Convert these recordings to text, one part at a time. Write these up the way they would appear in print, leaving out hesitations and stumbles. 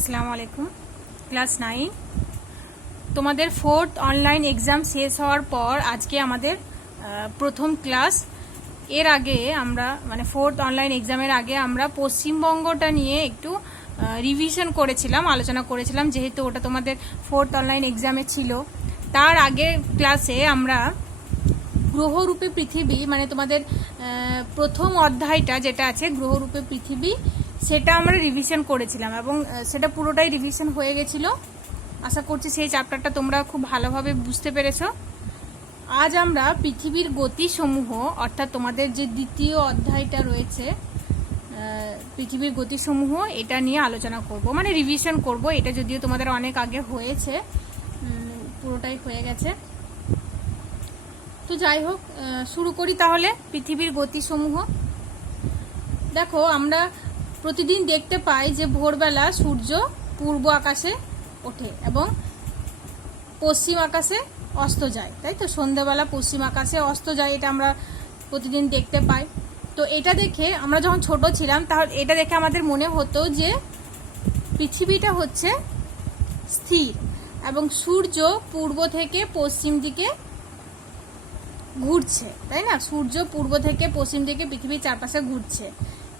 আসসালামু আলাইকুম। ক্লাস 9 তোমাদের ফোর্থ অনলাইন এক্সাম শেষ হওয়ার পর আজকে আমাদের প্রথম ক্লাস। এর আগে আমরা ফোর্থ অনলাইন এক্সামের আগে আমরা পশ্চিমবঙ্গটা নিয়ে একটু রিভিশন করেছিলাম, আলোচনা করেছিলাম, যেহেতু ওটা তোমাদের ফোর্থ অনলাইন এক্সামে ছিল। তার আগের ক্লাসে আমরা গ্রহরূপে পৃথিবী তোমাদের প্রথম অধ্যায়টা যেটা আছে গ্রহরূপে পৃথিবী, সেটা আমরা রিভিশন করেছিলাম এবং সেটা পুরোটাই রিভিশন হয়ে গেছিল। আশা করছি সেই চ্যাপ্টারটা তোমরা খুব ভালোভাবে বুঝতে পেরেছো। আজ আমরা পৃথিবীর গতিসমূহ, অর্থাৎ তোমাদের যে দ্বিতীয় অধ্যায়টা রয়েছে পৃথিবীর গতিসমূহ, এটা নিয়ে আলোচনা করব, রিভিশন করব। এটা যদিও তোমাদের অনেক আগে হয়েছে, পুরোটাই হয়ে গেছে। তো যাই হোক, শুরু করি তাহলে। পৃথিবীর গতিসমূহ দেখো, আমরা প্রতিদিন দেখতে পাই যে ভোরবেলা সূর্য পূর্ব আকাশে ওঠে এবং পশ্চিম আকাশে অস্ত যায়, তাই তো? সন্ধ্যাবেলা পশ্চিম আকাশে অস্ত যায়, এটা আমরা প্রতিদিন দেখতে পাই। তো এটা দেখে আমরা যখন ছোট ছিলাম, তাহলে এটা দেখে আমাদের মনে হতো যে পৃথিবীটা হচ্ছে স্থির এবং সূর্য পূর্ব থেকে পশ্চিম দিকে ঘুরছে, তাই না? সূর্য পূর্ব থেকে পশ্চিম দিকে পৃথিবীর চারপাশে ঘুরছে,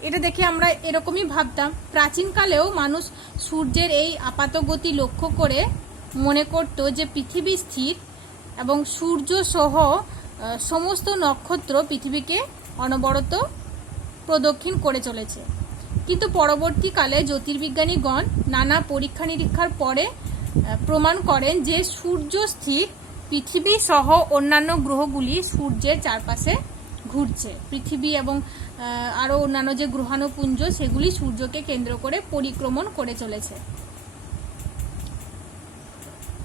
এটা দেখে আমরা এরকমই ভাবতাম। প্রাচীনকালেও মানুষ সূর্যের এই আপাত গতি লক্ষ্য করে মনে করত যে পৃথিবী স্থির এবং সূর্য সহ সমস্ত নক্ষত্র পৃথিবীকে অনবরত প্রদক্ষিণ করে চলেছে। কিন্তু পরবর্তীকালে জ্যোতির্বিজ্ঞানীগণ নানা পরীক্ষা নিরীক্ষার পরে প্রমাণ করেন যে সূর্য স্থির, পৃথিবী সহ অন্যান্য গ্রহগুলি সূর্যের চারপাশে ঘুরছে। পৃথিবী এবং আরও অন্যান্য যে গ্রহাণুপুঞ্জ, সেগুলি সূর্যকে কেন্দ্র করে পরিক্রমণ করে চলেছে।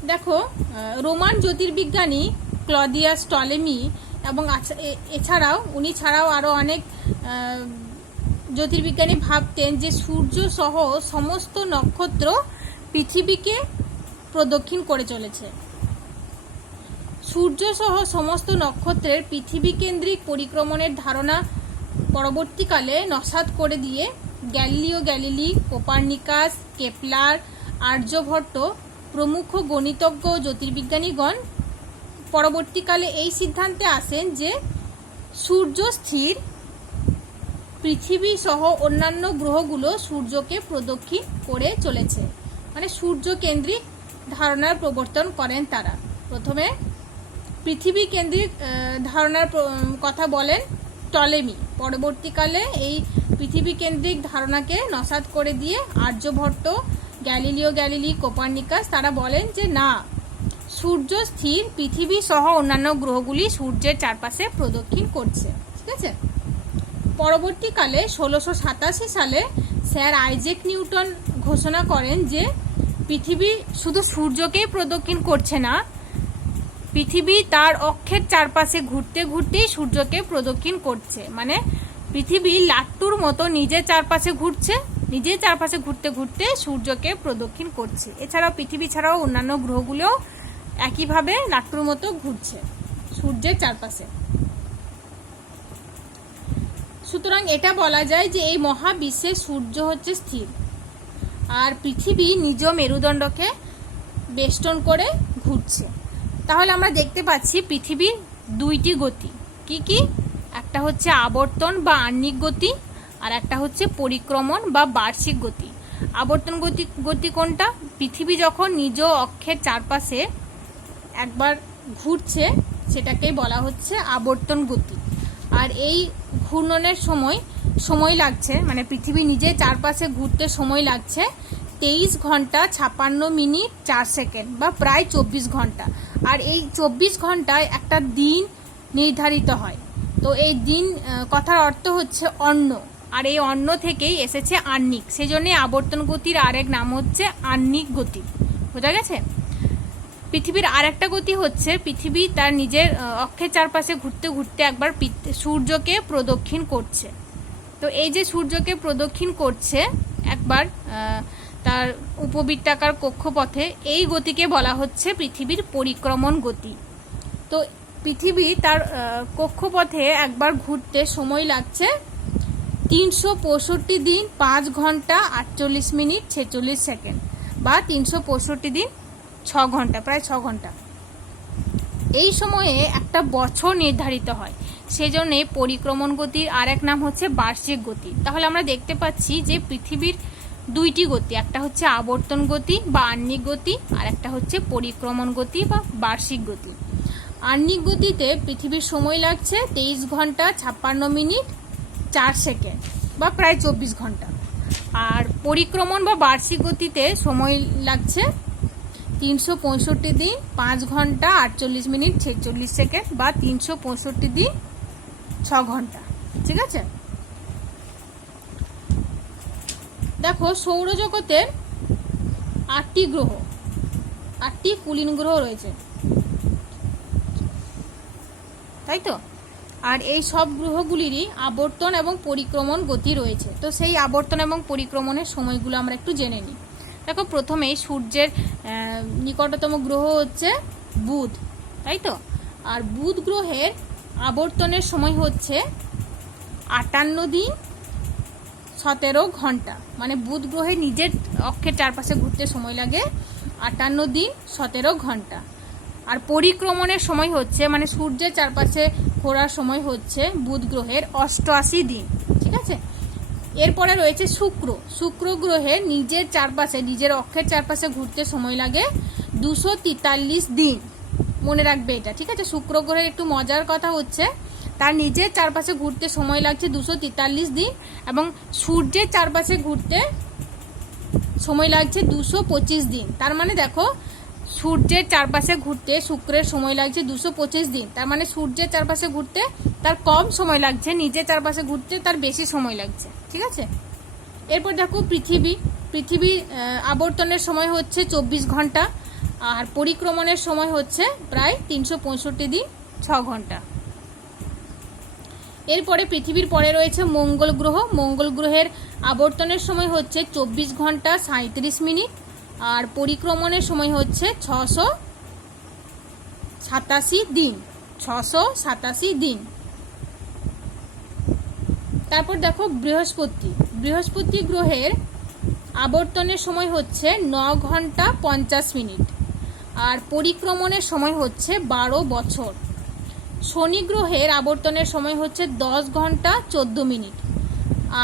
দেখো, রোমান জ্যোতির্বিজ্ঞানী ক্লদিয়াস টলেমি এবং উনি ছাড়াও আরও অনেক জ্যোতির্বিজ্ঞানী ভাবতেন যে সূর্য সহ সমস্ত নক্ষত্র পৃথিবীকে প্রদক্ষিণ করে চলেছে। সূর্য সহ সমস্ত নক্ষত্রের পৃথিবী কেন্দ্রিক পরিক্রমণের ধারণা পরবর্তীকালে নস্যাৎ করে দিয়ে Galileo Galilei, Copernicus, Kepler, Aryabhata প্রমুখ গণিতজ্ঞ জ্যোতির্বিজ্ঞানীগণ পরবর্তীকালে এই সিদ্ধান্তে আসেন যে সূর্য স্থির, পৃথিবী সহ অন্যান্য গ্রহগুলো সূর্যকে প্রদক্ষিণ করে চলেছে। সূর্য কেন্দ্রিক ধারণার প্রবর্তন করেন তারা। প্রথমে পৃথিবী কেন্দ্রিক ধারণার কথা বলেন টলেমি, পরবর্তীকালে এই পৃথিবী কেন্দ্রিক ধারণাকে নস্যাৎ করে দিয়ে আর্যভট্ট, গ্যালিলিও গ্যালিলি, কোপার্নিকাস তারা বলেন যে না, সূর্য স্থির, পৃথিবী সহ অন্যান্য গ্রহগুলি সূর্যের চারপাশে প্রদক্ষিণ করছে। ঠিক আছে। পরবর্তীকালে 1687 সালে স্যার আইজ্যাক নিউটন ঘোষণা করেন যে পৃথিবী শুধু সূর্যকেই প্রদক্ষিণ করছে না, পৃথিবী তার অক্ষের চারপাশে ঘুরতে ঘুরতেই সূর্যকে প্রদক্ষিণ করছে। পৃথিবী লাট্টুর মতো নিজের চারপাশে ঘুরছে, নিজের চারপাশে ঘুরতে ঘুরতে সূর্যকে প্রদক্ষিণ করছে। এছাড়াও পৃথিবী ছাড়াও অন্যান্য গ্রহগুলো একইভাবে লাট্টুর মতো ঘুরছে সূর্যের চারপাশে। সুতরাং এটা বলা যায় যে এই মহাবিশ্বে সূর্য হচ্ছে স্থির আর পৃথিবী নিজ মেরুদণ্ডকে বেষ্টন করে ঘুরছে। তাহলে আমরা দেখতে পাচ্ছি পৃথিবীর দুইটি গতি। কি কি? একটা হচ্ছে আবর্তন বা আহ্নিক গতি, আর একটা হচ্ছে পরিক্রমণ বা বার্ষিক গতি। আবর্তন গতি কোনটা? পৃথিবী যখন নিজ অক্ষের চারপাশে একবার ঘুরছে, সেটাকেই বলা হচ্ছে আবর্তন গতি। আর এই ঘূর্ণনের সময় লাগছে, পৃথিবী নিজে চারপাশে ঘুরতে সময় লাগছে 23 ঘন্টা 56 মিনিট 4 সেকেন্ড বা প্রায় 24 ঘন্টা। আর এই 24 ঘন্টায় একটা দিন নির্ধারিত হয়। তো এই দিন কথার অর্থ হচ্ছে অন্য, আর এই অন্য থেকেই এসেছে আহ্নিক, সেই জন্যে আবর্তন গতির আরেক নাম হচ্ছে আহ্নিক গতি। বোঝা গেছে? পৃথিবীর আরেকটা গতি হচ্ছে পৃথিবী তার নিজের অক্ষের চারপাশে ঘুরতে ঘুরতে একবার সূর্যকে প্রদক্ষিণ করছে। তো এই যে সূর্যকে প্রদক্ষিণ করছে একবার তার উপবৃত্তাকার কক্ষপথে, এই গতিকে বলা হচ্ছে পৃথিবীর পরিক্রমণ গতি। তো পৃথিবী তার কক্ষপথে একবার ঘুরতে সময় লাগছে 365 দিন 5 ঘন্টা 48 মিনিট 46 সেকেন্ড, বা 365 দিন 6 ঘন্টা, প্রায় 6 ঘন্টা। এই সময়ে একটা বছর নির্ধারিত হয়, সেজন্যে পরিক্রমণ গতির আর এক নাম হচ্ছে বার্ষিক গতি। তাহলে আমরা দেখতে পাচ্ছি যে পৃথিবীর দুইটি গতি, একটা হচ্ছে আবর্তন গতি বা আহ্নিক গতি, আর একটা হচ্ছে পরিক্রমণ গতি বা বার্ষিক গতি। আহ্নিক গতিতে পৃথিবীর সময় লাগছে 23 ঘন্টা 56 মিনিট 4 সেকেন্ড, বা প্রায় 24 ঘন্টা। আর পরিক্রমণ বা বার্ষিক গতিতে সময় লাগছে 365 দিন 5 ঘন্টা 48 মিনিট 46 সেকেন্ড, বা 365 দিন 6 ঘন্টা। ঠিক আছে, দেখো সৌরজগতের 8টি গ্রহ, 8টি কুলীন গ্রহ রয়েছে, তাই তো। আর এই সব গ্রহগুলিরই আবর্তন এবং পরিক্রমণ গতি রয়েছে। তো সেই আবর্তন এবং পরিক্রমণের সময়গুলো আমরা একটু জেনে নিই। দেখো প্রথমেই সূর্যের নিকটতম গ্রহ হচ্ছে বুধ, তাই তো। আর বুধ গ্রহের আবর্তনের সময় হচ্ছে 58 দিন 17 ঘন্টা, মানে বুধ গ্রহের নিজের অক্ষের চারপাশে ঘুরতে সময় লাগে 58 দিন 17 ঘন্টা। আর পরিক্রমণের সময় হচ্ছে, মানে সূর্যের চারপাশে ঘোরার সময় হচ্ছে বুধ গ্রহের 88 দিন। ঠিক আছে, এরপরে রয়েছে শুক্র। শুক্র গ্রহের নিজের চারপাশে, নিজের অক্ষের চারপাশে ঘুরতে সময় লাগে 243 দিন। মনে রাখবে এটা, ঠিক আছে। শুক্র গ্রহের একটু মজার কথা হচ্ছে তার নিজের চারপাশে ঘুরতে সময় লাগছে 243 দিন, এবং সূর্যের চারপাশে ঘুরতে সময় লাগছে 225 দিন। তার মানে দেখো সূর্যের চারপাশে ঘুরতে শুক্রের সময় লাগছে 225 দিন, তার মানে সূর্যের চারপাশে ঘুরতে তার কম সময় লাগছে, নিজের চারপাশে ঘুরতে তার বেশি সময় লাগছে। ঠিক আছে, এরপর দেখো পৃথিবীর আবর্তনের সময় হচ্ছে 24 ঘন্টা, আর পরিক্রমণের সময় হচ্ছে প্রায় 365 দিন 6 ঘন্টা। এরপরে পৃথিবীর পরে রয়েছে মঙ্গল গ্রহ। মঙ্গল গ্রহের আবর্তনের সময় হচ্ছে 24 ঘন্টা 37 মিনিট, আর পরিক্রমণের সময় হচ্ছে 687 দিন। 687 দিন। তারপর দেখো বৃহস্পতি গ্রহের আবর্তনের সময় হচ্ছে 9 ঘন্টা 50 মিনিট, আর পরিক্রমণের সময় হচ্ছে 12 বছর। শনি গ্রহের আবর্তনের সময় হচ্ছে 10 ঘন্টা 14 মিনিট,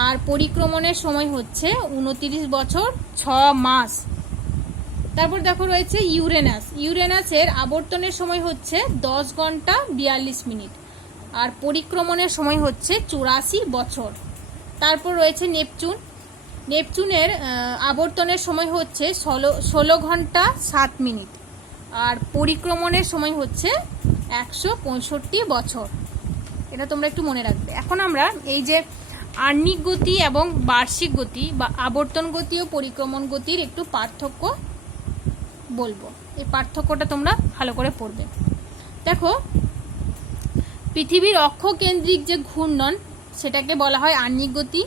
আর পরিক্রমণের সময় হচ্ছে 29 বছর 6 মাস। তারপর দেখো রয়েছে ইউরেনাসের আবর্তনের সময় হচ্ছে 10 ঘন্টা 42 মিনিট, আর পরিক্রমণের সময় হচ্ছে 84 বছর। তারপর রয়েছে নেপচুনের আবর্তনের সময় হচ্ছে 16 ঘন্টা 7 মিনিট, আর পরিক্রমণের সময় হচ্ছে 165 বছর। এটা তোমরা একটু মনে রাখবে। এখন আমরা এই যে আহ্নিক গতি এবং বার্ষিক গতি বা আবর্তন গতি ও পরিক্রমণ গতির একটু পার্থক্য বলবো। এই পার্থক্যটা তোমরা ভালো করে পড়বে। দেখো পৃথিবীর অক্ষকেন্দ্রিক যে ঘূর্ণন সেটাকে বলা হয় আহ্নিক গতি,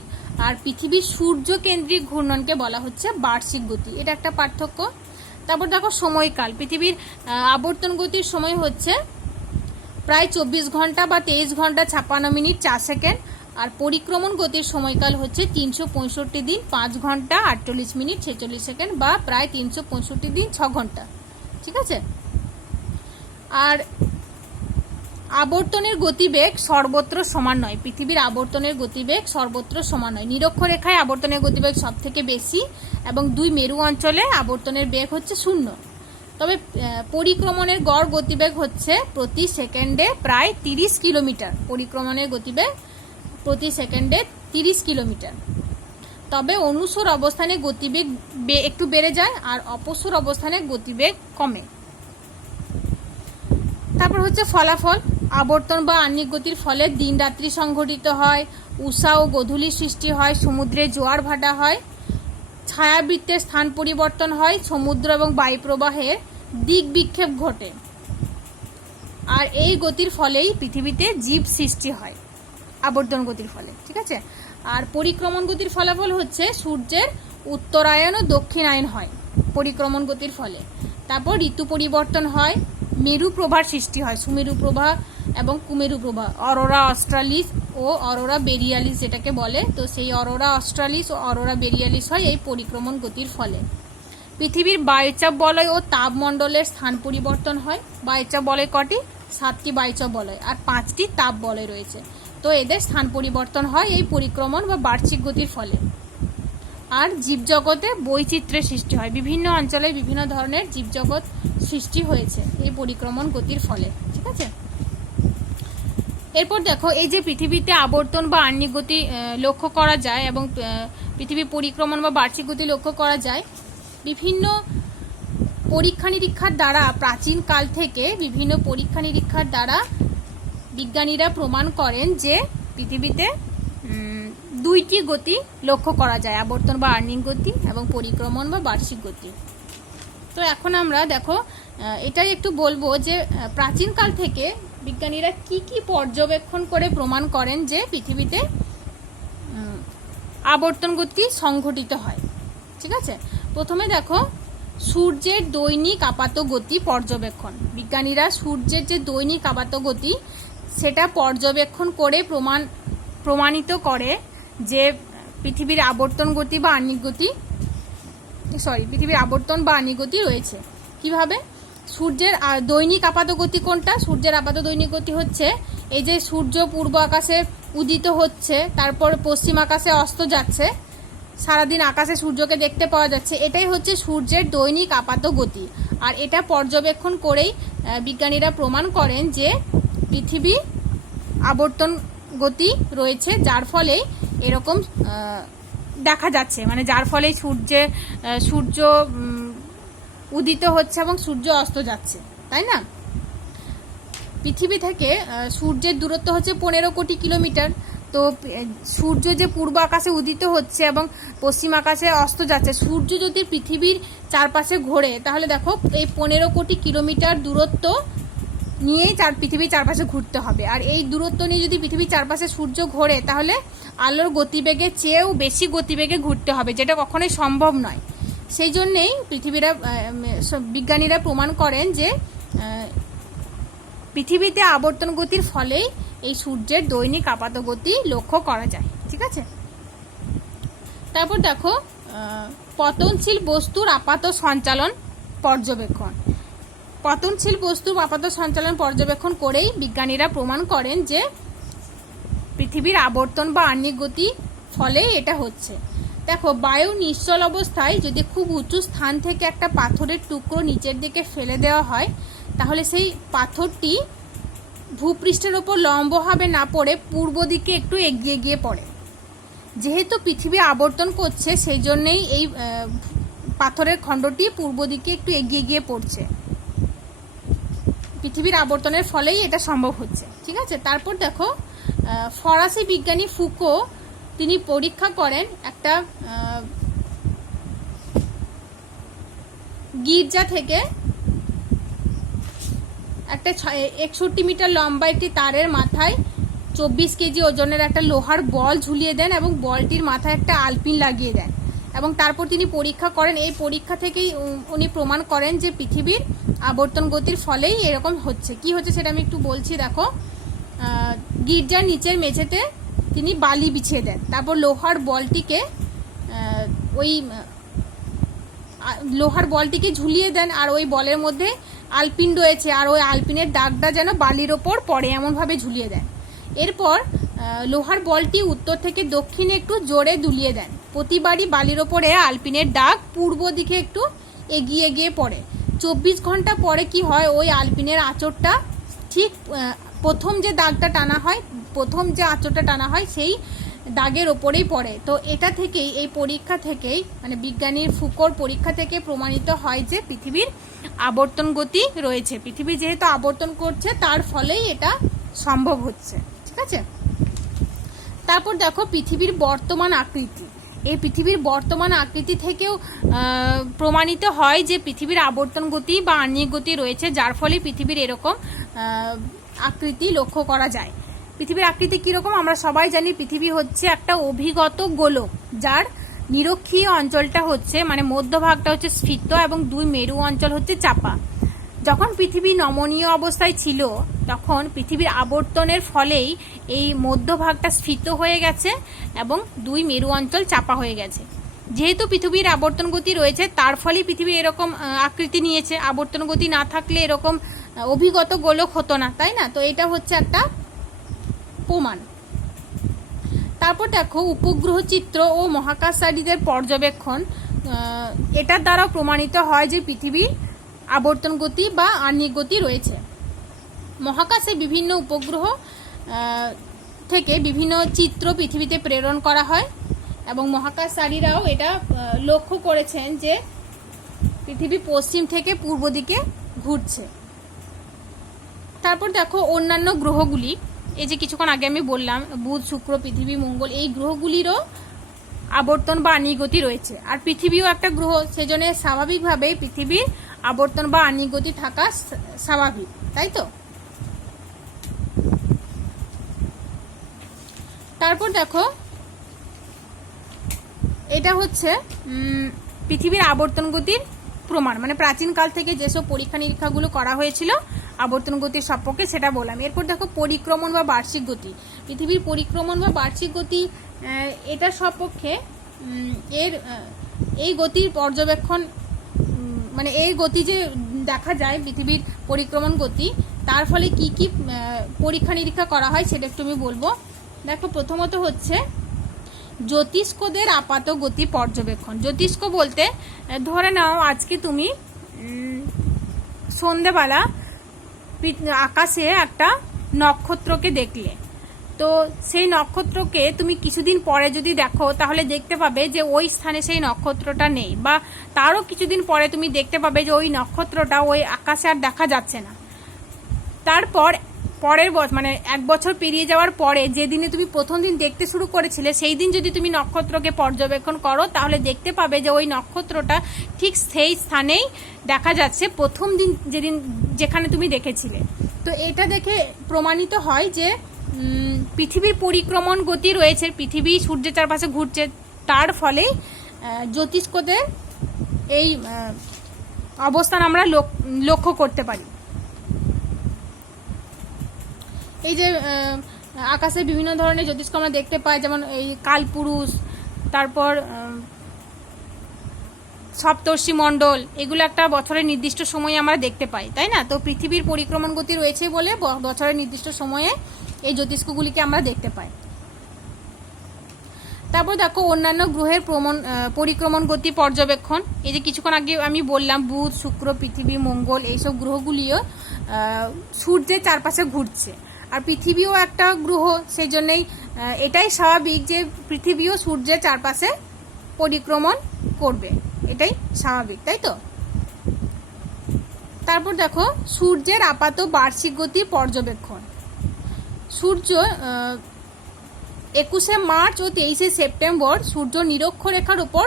আর পৃথিবীর সূর্য কেন্দ্রিক ঘূর্ণনকে বলা হচ্ছে বার্ষিক গতি। এটা একটা পার্থক্য। তারপর দেখো সময়কাল। পৃথিবীর আবর্তন গতির সময় হচ্ছে প্রায় 24 ঘন্টা বা 23 ঘন্টা 56 মিনিট 4 সেকেন্ড, আর পরিক্রমণ গতির সময়কাল হচ্ছে 365 দিন 5 ঘন্টা 48 মিনিট 46 সেকেন্ড, বা প্রায় 365 দিন 6 ঘন্টা। ঠিক আছে, আর আবর্তনের গতিবেগ সর্বত্র সমান নয়। পৃথিবীর আবর্তনের গতিবেগ সর্বত্র সমান নয়। নিরক্ষরেখায় আবর্তনের গতিবেগ সব থেকে বেশি, এবং 2 মেরু অঞ্চলে আবর্তনের বেগ হচ্ছে 0। তবে পরিক্রমণের গড় গতিবেগ হচ্ছে প্রতি সেকেন্ডে প্রায় 30 কিলোমিটার। পরিক্রমণের গতিবেগ প্রতি সেকেন্ডে 30 কিলোমিটার। তবে অনুসর অবস্থানে গতিবেগ একটু বেড়ে যায়, আর অপসর অবস্থানে গতিবেগ কমে। তারপর হচ্ছে ফলাফল। আবর্তন বা আহ্নিক গতির ফলে দিন রাত্রি সংঘটিত হয়, উষা ও গোধূলির সৃষ্টি হয়, সমুদ্রে জোয়ার ভাটা হয়, ছায়াবৃত্তের স্থান পরিবর্তন হয়, সমুদ্র এবং বায়ু প্রবাহের দিক বিক্ষেপ ঘটে। আর এই গতির ফলেই পৃথিবীতে জীব সৃষ্টি হয়, আবর্তন গতির ফলে। ঠিক আছে, আর পরিক্রমণ গতির ফলাফল হচ্ছে সূর্যের উত্তরায়ণ ও দক্ষিণায়ন হয় পরিক্রমণ গতির ফলে। তারপর ঋতু পরিবর্তন হয়, মেরু প্রভার সৃষ্টি হয়, সুমেরু প্রভা এবং কুমেরু প্রভা, অরোরা অস্ট্রালিস ও অরোরা বেরিয়ালিস যেটাকে বলে, তো সেই অরোরা অস্ট্রালিস ও অরোরা বেরিয়ালিস হয় এই পরিক্রমণ গতির ফলে। পৃথিবীর বায়ুচাপ বলয় ও তাপমণ্ডলের স্থান পরিবর্তন হয়। বায়ুচাপ বলয় কটি? 7টি বায়ুচাপ বলয় আর 5টি তাপ বলয় রয়েছে। তো এদের স্থান পরিবর্তন হয় এই পরিক্রমণ বা বার্ষিক গতির ফলে। আর জীবজগতে বৈচিত্র্যের সৃষ্টি হয়, বিভিন্ন অঞ্চলে বিভিন্ন ধরনের জীবজগৎ সৃষ্টি হয়েছে এই পরিক্রমণ গতির ফলে। ঠিক আছে, এরপর দেখো এই যে পৃথিবীতে আবর্তন বা আহ্নিক গতি লক্ষ্য করা যায় এবং পৃথিবীর পরিক্রমণ বা বার্ষিক গতি লক্ষ্য করা যায় বিভিন্ন পরীক্ষা নিরীক্ষার দ্বারা। প্রাচীন কাল থেকে বিভিন্ন পরীক্ষা নিরীক্ষার দ্বারা বিজ্ঞানীরা প্রমাণ করেন যে পৃথিবীতে 2টি গতি লক্ষ্য করা যায়, আবর্তন বা আহ্নিক গতি এবং পরিক্রমণ বা বার্ষিক গতি। তো এখন আমরা দেখো এটাই একটু বলবো যে প্রাচীনকাল থেকে বিজ্ঞানীরা কি কি পর্যবেক্ষণ করে প্রমাণ করেন যে পৃথিবীতে আবর্তন গতি সংঘটিত হয়। ঠিক আছে, প্রথমে দেখো সূর্যের দৈনিক আপাত গতি পর্যবেক্ষণ। বিজ্ঞানীরা সূর্যের যে দৈনিক আপাত গতি সেটা পর্যবেক্ষণ করে প্রমাণিত করে যে পৃথিবীর আবর্তন গতি বা আহ্নিক গতি পৃথিবীর আবর্তন বা আহ্নিক গতি রয়েছে। কিভাবে? সূর্যের দৈনিক আপাত গতি কোনটা? সূর্যের আপাত দৈনিক গতি হচ্ছে এই যে সূর্য পূর্ব আকাশে উদিত হচ্ছে, তারপর পশ্চিম আকাশে অস্ত যাচ্ছে, সারাদিন আকাশে সূর্যকে দেখতে পাওয়া যাচ্ছে, এটাই হচ্ছে সূর্যের দৈনিক আপাত গতি। আর এটা পর্যবেক্ষণ করেই বিজ্ঞানীরা প্রমাণ করেন যে পৃথিবী আবর্তন গতি রয়েছে, যার ফলে এরকম দেখা যাচ্ছে, মানে যার ফলে সূর্য উদিত হচ্ছে এবং সূর্য অস্ত যাচ্ছে, তাই না? পৃথিবী থেকে সূর্যের দূরত্ব হচ্ছে 15 কোটি কিলোমিটার। তো সূর্য যে পূর্ব আকাশে উদিত হচ্ছে এবং পশ্চিম আকাশে অস্ত যাচ্ছে, সূর্য যদি পৃথিবীর চারপাশে ঘোরে তাহলে দেখো এই 15 কোটি কিলোমিটার দূরত্ব নিয়েই পৃথিবীর চারপাশে ঘুরতে হবে। আর এই দূরত্ব নিয়ে যদি পৃথিবীর চারপাশে সূর্য ঘোরে তাহলে আলোর গতিবেগের চেয়েও বেশি গতিবেগে ঘুরতে হবে, যেটা কখনোই সম্ভব নয়। সেই জন্যেই বিজ্ঞানীরা প্রমাণ করেন যে পৃথিবীতে আবর্তন গতির ফলেই এই সূর্যের দৈনিক আপাত গতি লক্ষ্য করা যায়। ঠিক আছে, তারপর দেখো পতনশীল বস্তুর আপাত সঞ্চালন পর্যবেক্ষণ। পতনশীল বস্তুর আপাত সঞ্চালন পর্যবেক্ষণ করেই বিজ্ঞানীরা প্রমাণ করেন যে পৃথিবীর আবর্তন বা আহ্নিক গতি ফলে এটা হচ্ছে। দেখো বায়ু নিশ্চল অবস্থায় যদি খুব উঁচু স্থান থেকে একটা পাথরের টুকরো নিচের দিকে ফেলে দেওয়া হয় তাহলে সেই পাথরটি ভূপৃষ্ঠের ওপর লম্বভাবে না পড়ে পূর্ব দিকে একটু এগিয়ে গিয়ে পড়ে। যেহেতু পৃথিবী আবর্তন করছে সেই জন্যেই এই পাথরের খণ্ডটি পূর্ব দিকে একটু এগিয়ে গিয়ে পড়ছে। পৃথিবীর আবর্তনের ফলেই এটা সম্ভব হচ্ছে। ঠিক আছে, তারপর দেখো ফরাসি বিজ্ঞানী ফুকো তিনি পরীক্ষা করেন একটা গির্জা থেকে একটা 61 মিটার লম্বা একটি তারের মাথায় 24 কেজি ওজনের একটা লোহার বল ঝুলিয়ে দেন এবং বলটির মাথায় একটা আলপিন লাগিয়ে দেন এবং তারপর তিনি পরীক্ষা করেন। এই পরীক্ষা থেকেই উনি প্রমাণ করেন যে পৃথিবীর আবর্তন গতির ফলেই এরকম হচ্ছে। কি হচ্ছে সেটা আমি একটু বলছি। দেখো গির্জার নিচের মেঝেতে তিনি বালি বিছিয়ে দেন, তারপর লোহার বলটিকে ঝুলিয়ে দেন আর ওই বলের মধ্যে আলপিন রয়েছে আর ওই আলপিনের দাগটা যেন বালির ওপর পড়ে এমনভাবে ঝুলিয়ে দেন। এরপর লোহার বলটি উত্তর থেকে দক্ষিণে একটু জোরে দুলিয়ে দেন। প্রতিবারই বালির ওপরে আলপিনের দাগ পূর্ব দিকে একটু এগিয়ে গিয়ে পড়ে। 24 ঘন্টা পরে কি হয়, ওই আলপিনের আঁচড়টা ঠিক প্রথম যে আঁচড়টা টানা হয় সেই দাগের ওপরেই পড়ে। তো এটা থেকেই এই পরীক্ষা থেকেই মানে বিজ্ঞানীর ফুকোর পরীক্ষা থেকে প্রমাণিত হয় যে পৃথিবীর আবর্তন গতি রয়েছে। পৃথিবী যেহেতু আবর্তন করছে তার ফলেই এটা সম্ভব হচ্ছে। ঠিক আছে, তারপর দেখো পৃথিবীর বর্তমান আকৃতি। এই পৃথিবীর বর্তমান আকৃতি থেকেও প্রমাণিত হয় যে পৃথিবীর আবর্তন গতি বা আহ্নিক গতি রয়েছে, যার ফলে পৃথিবীর এরকম আকৃতি লক্ষ্য করা যায়। পৃথিবীর আকৃতি কীরকম আমরা সবাই জানি। পৃথিবী হচ্ছে একটা অভিগত গোলক, যার নিরক্ষীয় অঞ্চলটা হচ্ছে মানে মধ্যভাগটা হচ্ছে স্ফীত এবং 2 মেরু অঞ্চল হচ্ছে চাপা। যখন পৃথিবী নমনীয় অবস্থায় ছিল তখন পৃথিবীর আবর্তনের ফলেই এই মধ্যভাগটা স্ফীত হয়ে গেছে এবং দুই মেরু অঞ্চল চাপা হয়ে গেছে। যেহেতু পৃথিবীর আবর্তন গতি রয়েছে তার ফলেই পৃথিবীর এরকম আকৃতি নিয়েছে। আবর্তন গতি না থাকলে এরকম অভিগত গোলক হতো না, তাই না? তো এটা হচ্ছে একটা প্রমাণ। তারপর দেখো উপগ্রহ চিত্র ও মহাকাশচারীদের পর্যবেক্ষণ, এটার দ্বারা প্রমাণিত হয় যে পৃথিবীর আবর্তন গতি বা আহ্নিক গতি রয়েছে। মহাকাশে বিভিন্ন উপগ্রহ থেকে বিভিন্ন চিত্র পৃথিবীতে প্রেরণ করা হয় এবং মহাকাশচারীরাও এটা লক্ষ্য করেছেন যে পৃথিবী পশ্চিম থেকে পূর্ব দিকে ঘুরছে। তারপর দেখো অন্যান্য গ্রহগুলি, এই যে কিছুক্ষণ আগে আমি বললাম বুধ, শুক্র, পৃথিবী, মঙ্গল, এই গ্রহগুলিরও আবর্তন বা আহ্নিক গতি রয়েছে। আর পৃথিবীও একটা গ্রহ, সেজন্য স্বাভাবিকভাবেই পৃথিবীর আবর্তন বা আহ্নিক গতি থাকা স্বাভাবিক, তাই তো? তারপর দেখো এটা হচ্ছে পৃথিবীর আবর্তন গতির প্রমাণ, মানে প্রাচীনকাল থেকে যেসব পরীক্ষা নিরীক্ষাগুলো করা হয়েছিল আবর্তন গতির সম্পর্কে সেটা বললাম। এরপর দেখো পরিক্রমণ বা বার্ষিক গতি। পৃথিবীর পরিক্রমণ বা বার্ষিক গতি, এটার সপক্ষে এই গতির পর্যবেক্ষণ, মানে এই গতি যে দেখা যায় পৃথিবীর পরিক্রমণ গতি, তার ফলে কি কি পরীক্ষা নিরীক্ষা করা হয় সেটা একটু আমি বলবো। দেখো প্রথমত হচ্ছে জ্যোতিষ্কদের আপাত গতি পর্যবেক্ষণ। জ্যোতিষ্ক বলতে ধরে নাও আজকে তুমি সন্ধেবেলা আকাশে একটা নক্ষত্রকে দেখলে, তো সেই নক্ষত্রকে তুমি কিছুদিন পরে যদি দেখো তাহলে দেখতে পাবে যে ওই স্থানে সেই নক্ষত্রটা নেই, বা তারও কিছুদিন পরে তুমি দেখতে পাবে যে ওই নক্ষত্রটা ওই আকাশে আর দেখা যাচ্ছে না। তারপর পরের মানে 1 বছর পেরিয়ে যাওয়ার পরে যেদিনে তুমি প্রথম দিন দেখতে শুরু করেছিলে সেই দিন যদি তুমি নক্ষত্রকে পর্যবেক্ষণ করো তাহলে দেখতে পাবে যে ওই নক্ষত্রটা ঠিক সেই স্থানেই দেখা যাচ্ছে প্রথম দিন যেখানে তুমি দেখেছিলে। তো এটা দেখে প্রমাণিত হয় যে পৃথিবীর পরিক্রমণ গতি রয়েছে, পৃথিবী সূর্যের চারপাশে ঘুরছে, তার ফলেই জ্যোতিষ্কদের এই অবস্থান আমরা লক্ষ্য করতে পারি। এই যে আকাশে বিভিন্ন ধরনের জ্যোতিষ্ক আমরা দেখতে পাই, যেমন এই কালপুরুষ, তারপর সপ্তর্ষি মণ্ডল, এগুলো একটা বছরের নির্দিষ্ট সময়ে আমরা দেখতে পাই, তাই না? তো পৃথিবীর পরিক্রমণ গতি রয়েছে বলে বছরের নির্দিষ্ট সময়ে এই জ্যোতিষ্কগুলিকে আমরা দেখতে পাই। তারপর দেখো অন্যান্য গ্রহের পরিক্রমণ গতি পর্যবেক্ষণ। এই যে কিছুক্ষণ আগে আমি বললাম বুধ, শুক্র, পৃথিবী, মঙ্গল, এইসব গ্রহগুলিও সূর্যের চারপাশে ঘুরছে। আর পৃথিবীও একটা গ্রহ, সেই জন্যই এটাই স্বাভাবিক যে পৃথিবীও সূর্যের চারপাশে পরিক্রমণ করবে, এটাই স্বাভাবিক, তাই তো? তারপর দেখো সূর্যের আপাত বার্ষিক গতি পর্যবেক্ষণ। সূর্য 21শে মার্চ ও 23শে সেপ্টেম্বর সূর্য নিরক্ষরেখার উপর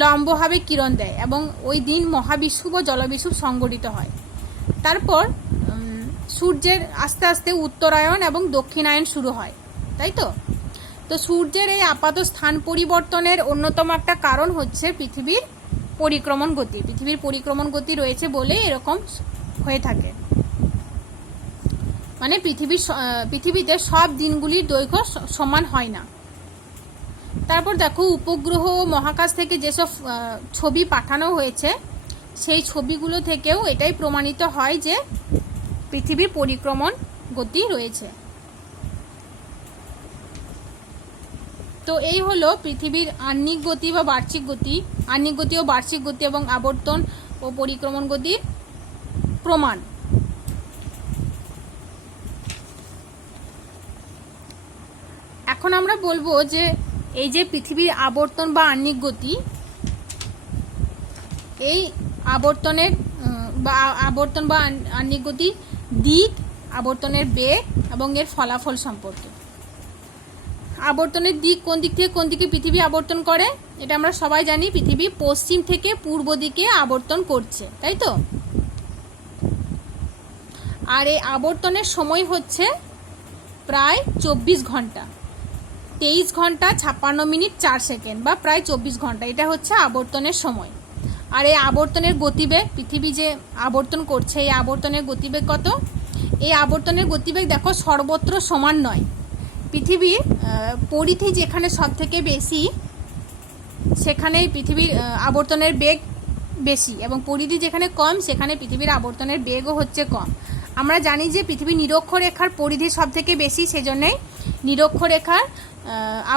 লম্বভাবে কিরণ দেয় এবং ওই দিন মহাবিষুব ও জলবিষুব সংঘটিত হয়। তারপর সূর্যের আস্তে আস্তে উত্তরায়ণ এবং দক্ষিণায়ন শুরু হয়, তাই তো? তো সূর্যের এই আপাত স্থান পরিবর্তনের অন্যতম একটা কারণ হচ্ছে পৃথিবীর পরিক্রমণ গতি। পৃথিবীর পরিক্রমণ গতি রয়েছে বলে এরকম হয়ে থাকে, মানে পৃথিবীতে সব দিনগুলির দৈর্ঘ্য সমান হয় না। তারপর দেখো উপগ্রহ ও মহাকাশ থেকে যেসব ছবি পাঠানো হয়েছে সেই ছবিগুলো থেকেও এটাই প্রমাণিত হয় যে পৃথিবীর পরিক্রমণ গতি রয়েছে। তো এই হলো পৃথিবীর আহ্নিক গতি বা বার্ষিক গতি, আহ্নিক গতি ও বার্ষিক গতি এবং আবর্তন ও পরিক্রমণ গতির প্রমাণ। এখন আমরা বলবো যে এই যে পৃথিবীর আবর্তন বা আহ্নিক গতি, এই আবর্তন বা আহ্নিক গতির দিক, আবর্তনের বেগ এবং এর ফলাফল সম্পর্কে। আবর্তনের দিক কোন দিক থেকে কোন দিকে পৃথিবী আবর্তন করে এটা আমরা সবাই জানি। পৃথিবী পশ্চিম থেকে পূর্ব দিকে আবর্তন করছে, তাই তো? আর এই আবর্তনের সময় হচ্ছে প্রায় 24 ঘন্টা, 23 ঘন্টা 56 মিনিট 4 সেকেন্ড বা প্রায় 24 ঘন্টা, এটা হচ্ছে আবর্তনের সময়। আর এই আবর্তনের গতিবেগ, পৃথিবী যে আবর্তন করছে এই আবর্তনের গতিবেগ কত? এই আবর্তনের গতিবেগ দেখো সর্বত্র সমান নয়। পৃথিবীর পরিধি যেখানে সব থেকে বেশি সেখানেই পৃথিবীর আবর্তনের বেগ বেশি, এবং পরিধি যেখানে কম সেখানে পৃথিবীর আবর্তনের বেগও হচ্ছে কম। আমরা জানি যে পৃথিবীর নিরক্ষরেখার পরিধি সব থেকে বেশি, সেজন্যই নিরক্ষরেখার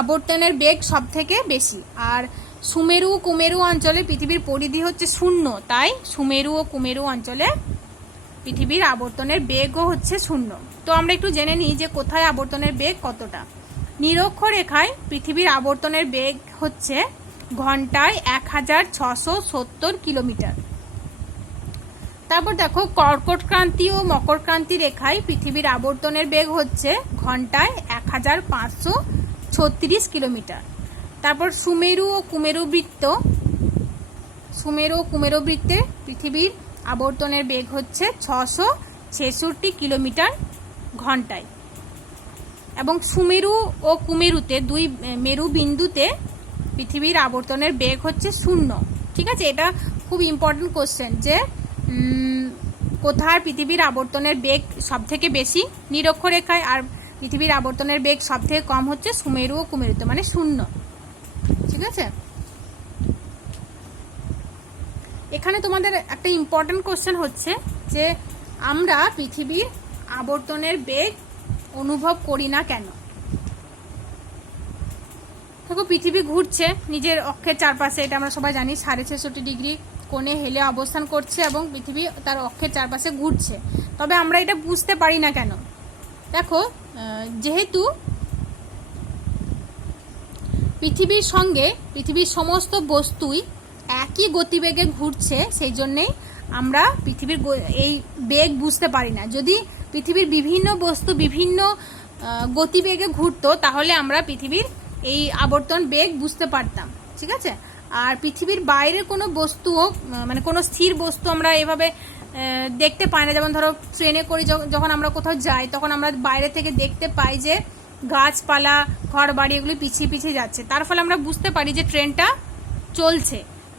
আবর্তনের বেগ সব থেকে বেশি। আর সুমেরু কুমেরু অঞ্চলে পৃথিবীর পরিধি হচ্ছে 0, তাই সুমেরু ও কুমেরু অঞ্চলে পৃথিবীর আবর্তনের বেগও হচ্ছে 0। তো আমরা একটু জেনে নিই যে কোথায় আবর্তনের বেগ কতটা। নিরক্ষরেখায় পৃথিবীর আবর্তনের বেগ হচ্ছে ঘন্টায় 1670 কিলোমিটার। তারপর দেখো কর্কটক্রান্তি ও মকরক্রান্তি রেখায় পৃথিবীর আবর্তনের বেগ হচ্ছে ঘন্টায় 1536 কিলোমিটার। তারপর সুমেরু ও কুমেরু বৃত্তে পৃথিবীর আবর্তনের বেগ হচ্ছে 666 কিলোমিটার ঘন্টায়। এবং সুমেরু ও কুমেরুতে দুই মেরু বিন্দুতে পৃথিবীর আবর্তনের বেগ হচ্ছে 0। ঠিক আছে, এটা খুব ইম্পর্টেন্ট কোশ্চেন যে কোথায় পৃথিবীর আবর্তনের বেগ সব থেকে বেশি নিরক্ষরেখায়, আর পৃথিবীর আবর্তনের বেগ সব থেকে কম হচ্ছে সুমেরু ও কুমেরুতে, মানে 0। ঠিক আছে, এখানে তোমাদের একটা ইম্পর্টেন্ট কোশ্চেন হচ্ছে যে আমরা পৃথিবীর আবর্তনের বেগ অনুভব করি না কেন। দেখো পৃথিবী ঘুরছে নিজের অক্ষের চারপাশে, এটা আমরা সবাই জানি, 66.5 ডিগ্রি কোণে হেলে অবস্থান করছে এবং পৃথিবী তার অক্ষের চারপাশে ঘুরছে। তবে আমরা এটা বুঝতে পারি না কেন। দেখো যেহেতু পৃথিবীর সঙ্গে পৃথিবীর সমস্ত বস্তুই একই গতিবেগে ঘুরছে, সেই জন্যেই আমরা পৃথিবীর এই বেগ বুঝতে পারি না। যদি পৃথিবীর বিভিন্ন বস্তু বিভিন্ন গতিবেগে ঘুরতো তাহলে আমরা পৃথিবীর এই আবর্তন বেগ বুঝতে পারতাম। ঠিক আছে, আর পৃথিবীর বাইরের কোনো বস্তুও মানে কোনো স্থির বস্তু আমরা এভাবে দেখতে পাই না। যেমন ধরো ট্রেনে করে যখন আমরা কোথাও যাই তখন আমরা বাইরে থেকে দেখতে পাই যে গাছপালা ঘর বাড়ি এগুলি পিছিয়ে পিছিয়ে যাচ্ছে, তার ফলে আমরা বুঝতে পারি যে ট্রেনটা চলছে।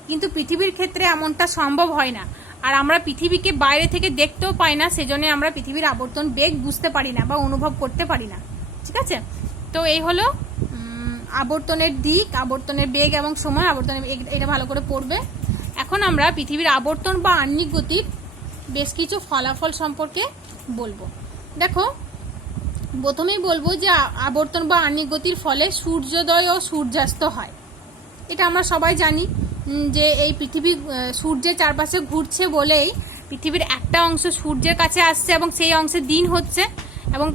কিন্তু পৃথিবীর ক্ষেত্রে এমনটা সম্ভব হয় না, আর আমরা পৃথিবীকে বাইরে থেকে দেখতেও পাই না, সেজন্য আমরা পৃথিবীর আবর্তন বেগ বুঝতে পারি না বা অনুভব করতে পারি না। ঠিক আছে, তো এই হলো আবর্তনের দিক, আবর্তনের বেগ এবং সময়, আবর্তনের এটা ভালো করে পড়বে। এখন আমরা পৃথিবীর আবর্তন বা আহ্নিক গতির বেশ কিছু ফলাফল সম্পর্কে বলবো। দেখো প্রথমেই বলবো যে আবর্তন বা আহ্নিক গতির ফলে সূর্যোদয় ও সূর্যাস্ত হয়। এটা আমরা সবাই জানি যে এই পৃথিবী সূর্যের চারপাশে ঘুরছে বলেই পৃথিবীর একটা অংশ সূর্যের কাছে আসছে এবং সেই অংশে দিন হচ্ছে, এবং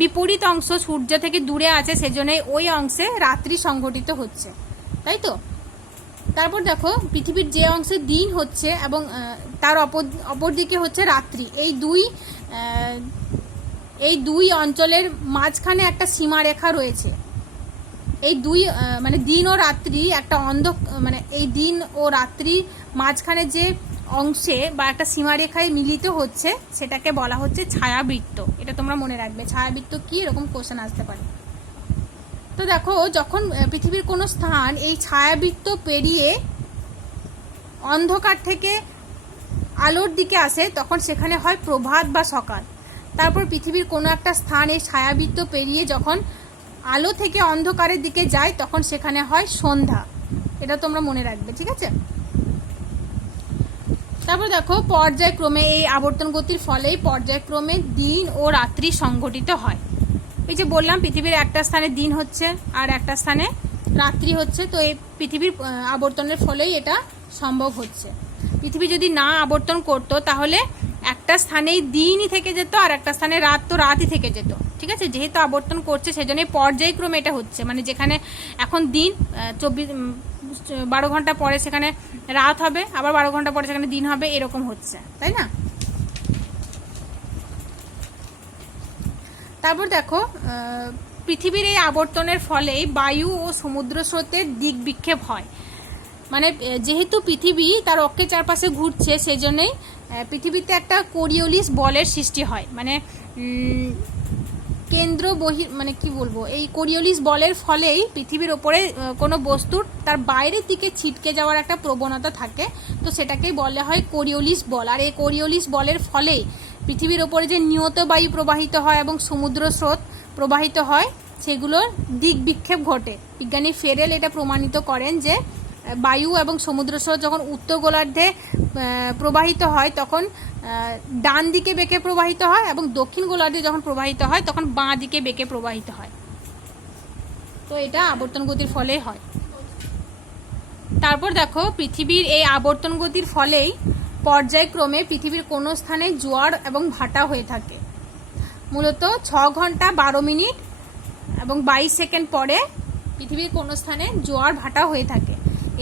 বিপরীত অংশ সূর্য থেকে দূরে আছে, সেজন্যই ওই অংশে রাত্রি সংঘটিত হচ্ছে, তাই তো। তারপর দেখো পৃথিবীর যে অংশে দিন হচ্ছে এবং তার অপর দিকে হচ্ছে রাত্রি, এই দুই অঞ্চলের মাঝখানে একটা সীমারেখা রয়েছে। এই দুই মানে দিন ও রাত্রি একটা মানে এই দিন ও রাত্রি মাঝখানে যে অংশে বা একটা সীমারেখায় মিলিত হচ্ছে সেটাকে বলা হচ্ছে ছায়াবৃত্ত। এটা তোমরা মনে রাখবে, ছায়াবৃত্ত কি, এরকম কোশ্চেন আসতে পারে। তো দেখো যখন পৃথিবীর কোনো স্থান এই ছায়াবৃত্ত পেরিয়ে অন্ধকার থেকে আলোর দিকে আসে তখন সেখানে হয় প্রভাত বা সকাল। তারপর পৃথিবীর কোনো একটা স্থান এই ছায়াবৃত্ত পেরিয়ে যখন আলো থেকে অন্ধকারের দিকে যায় তখন সেখানে হয় সন্ধ্যা। এটা তোমরা মনে রাখবে, ঠিক আছে। তারপর দেখো পর্যায়ক্রমে এই আবর্তন গতির ফলেই পর্যায়ক্রমে দিন ও রাত্রি সংঘটিত হয়। এই যে বললাম পৃথিবীর একটা স্থানে দিন হচ্ছে আর একটা স্থানে রাত্রি হচ্ছে, তো এই পৃথিবীর আবর্তনের ফলেই এটা সম্ভব হচ্ছে। পৃথিবী যদি না আবর্তন করতো তাহলে একটা স্থানেই দিনই থেকে যেত আর একটা স্থানে রাত তো রাতই থেকে যেত। ঠিক আছে, যেহেতু আবর্তন করছে সেজন্যই পর্যায়ক্রমে এটা হচ্ছে, মানে যেখানে এখন দিন 12 ঘন্টা পরে সেখানে রাত হবে, আবার 12 ঘন্টা পরে সেখানে দিন হবে, এরকম হচ্ছে, তাই না। তারপর দেখো পৃথিবীর এই আবর্তনের ফলেই বায়ু ও সমুদ্র স্রোতের দিক বিক্ষেপ হয়। মানে যেহেতু পৃথিবী তার অক্ষের চারপাশে ঘুরছে সেজন্যই পৃথিবীতে একটা কোরিওলিস বলের সৃষ্টি হয়। মানে মানে কি বলবো, এই কোরিওলিস বলের ফলেই পৃথিবীর ওপরে কোনো বস্তুর তার বাইরের দিকে ছিটকে যাওয়ার একটা প্রবণতা থাকে, তো সেটাকেই বলা হয় কোরিওলিস বল। আর এই কোরিওলিস বলের ফলেই পৃথিবীর ওপরে যে নিয়ত বায়ু প্রবাহিত হয় এবং সমুদ্র স্রোত প্রবাহিত হয় সেগুলোর দিক বিক্ষেপ ঘটে। বিজ্ঞানী ফেরেল এটা প্রমাণিত করেন যে বায়ু এবং সমুদ্র স্রোত যখন উত্তর গোলার্ধে প্রবাহিত হয় তখন ডান দিকে বেঁকে প্রবাহিত হয় এবং দক্ষিণ গোলার্ধে যখন প্রবাহিত হয় তখন বাঁ দিকে বেঁকে প্রবাহিত হয়। তো এটা আবর্তন গতির ফলেই হয়। তারপর দেখো, পৃথিবীর এই আবর্তন গতির ফলেই পর্যায়ক্রমে পৃথিবীর কোনো স্থানে জোয়ার এবং ভাটা হয়ে থাকে। মূলত 6 ঘন্টা 12 মিনিট এবং 22 সেকেন্ড পরে পৃথিবীর কোনো স্থানে জোয়ার ভাটা হয়ে থাকে।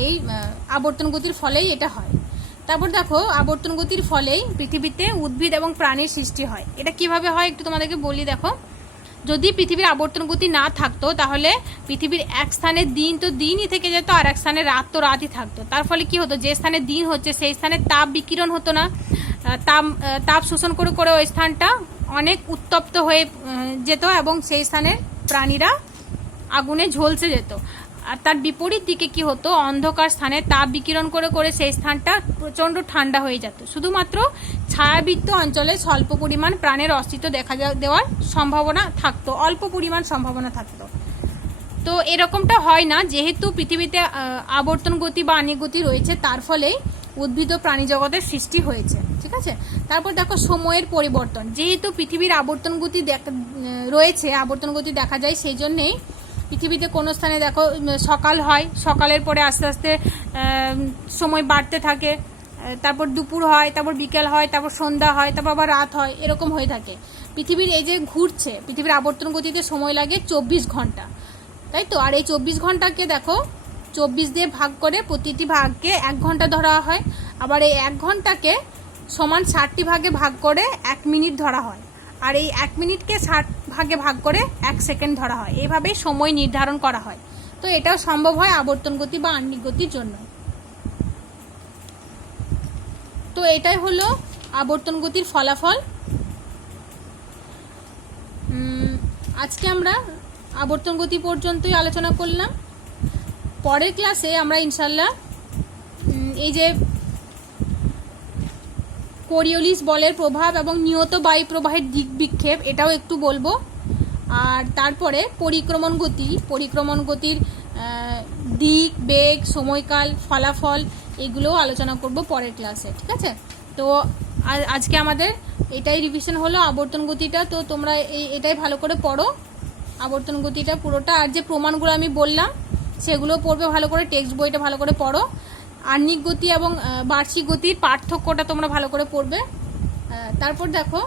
এই আবর্তন গতির ফলেই এটা হয়। তারপর দেখো, আবর্তন গতির ফলেই পৃথিবীতে উদ্ভিদ এবং প্রাণীর সৃষ্টি হয়। এটা কিভাবে হয় একটু তোমাদেরকে বলি। দেখো, যদি পৃথিবীর আবর্তন গতি না থাকতো তাহলে পৃথিবীর এক স্থানে দিন তো দিনই থেকে যেত আর এক স্থানে রাত তো রাতই থাকতো। তার ফলে কি হতো, যে স্থানে দিন হচ্ছে সেই স্থানে তাপ বিকিরণ হতো না, তাপ শোষণ করে করে ওই স্থানটা অনেক উত্তপ্ত হয়ে যেত এবং সেই স্থানের প্রাণীরা আগুনে ঝলসে যেত। আর তার বিপরীত দিকে কি হতো, অন্ধকার স্থানে তাপ বিকিরণ করে করে সেই স্থানটা প্রচণ্ড ঠান্ডা হয়ে যেত। শুধুমাত্র ছায়াবৃত্ত অঞ্চলে স্বল্প পরিমাণ প্রাণের অস্তিত্ব দেখা দেওয়ার সম্ভাবনা থাকতো, অল্প পরিমাণ সম্ভাবনা থাকতো। তো এরকমটা হয় না, যেহেতু পৃথিবীতে আবর্তন গতি বা আনিক গতি রয়েছে তার ফলেই উদ্ভিদ ও প্রাণী জগতের সৃষ্টি হয়েছে। ঠিক আছে। তারপর দেখো, সময়ের পরিবর্তন। যেহেতু পৃথিবীর আবর্তন গতি রয়েছে, আবর্তন গতি দেখা যায়, সেই জন্যেই পৃথিবীতে কোনো স্থানে দেখো সকাল হয়, সকালের পরে আস্তে আস্তে সময় বাড়তে থাকে, তারপর দুপুর হয়, তারপর বিকেল হয়, তারপর সন্ধ্যা হয়, তারপর আবার রাত হয়, এরকম হয়ে থাকে। পৃথিবীর এই যে ঘুরছে, পৃথিবীর আবর্তন গতিতে সময় লাগে 24 ঘন্টা, তাই তো। আর এই 24 ঘন্টাকে দেখো 24 দিয়ে ভাগ করে প্রতিটি ভাগকে 1 ঘন্টা ধরা হয়। আবার এই 1 ঘন্টাকে সমান 60টি ভাগে ভাগ করে 1 মিনিট ধরা হয়। আর এই 1 মিনিটকে 60 ভাগে ভাগ করে 1 সেকেন্ড ধরা হয়। এইভাবে সময় নির্ধারণ করা হয়। তো এটাও সম্ভব হয় আবর্তন গতি বা আহ্নিক গতির জন্য। তো এটাই হলো আবর্তন গতির ফলাফল। আজকে আমরা আবর্তন গতি পর্যন্তই আলোচনা করলাম। পরের ক্লাসে আমরা ইনশাল্লাহ এই যে কোরিওলিস বলের প্রভাব এবং নিয়ত বায়ু প্রবাহের দিক বিক্ষেপ এটাও একটু বলবো। আর তারপরে পরিক্রমণ গতির দিক, বেগ, সময়কাল, ফলাফল এগুলোও আলোচনা করব পরের ক্লাসে। ঠিক আছে। তো আজকে আমাদের এটাই রিভিশন হলো আবর্তন গতিটা। তো তোমরা এটাই ভালো করে পড়ো, আবর্তন গতিটা পুরোটা। আর যে প্রমাণগুলো আমি বললাম সেগুলো পড়বে ভালো করে, টেক্সট বইটা ভালো করে পড়ো। আহ্নিক গতি এবং বার্ষিক গতির পার্থক্যটা তোমরা ভালো করে পড়বে। তারপর দেখো,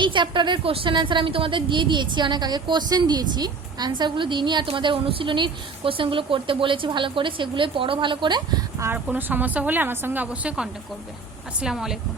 এই চ্যাপ্টারের কোশ্চেন অ্যান্সার আমি তোমাদের দিয়ে দিয়েছি, অনেক আগে কোশ্চেন দিয়েছি, অ্যান্সারগুলো দিইনি। আর তোমাদের অনুশীলনীর কোশ্চেনগুলো করতে বলেছি ভালো করে, সেগুলোই পড়ো ভালো করে। আর কোনো সমস্যা হলে আমার সঙ্গে অবশ্যই কন্ট্যাক্ট করবে। আসসালামু আলাইকুম।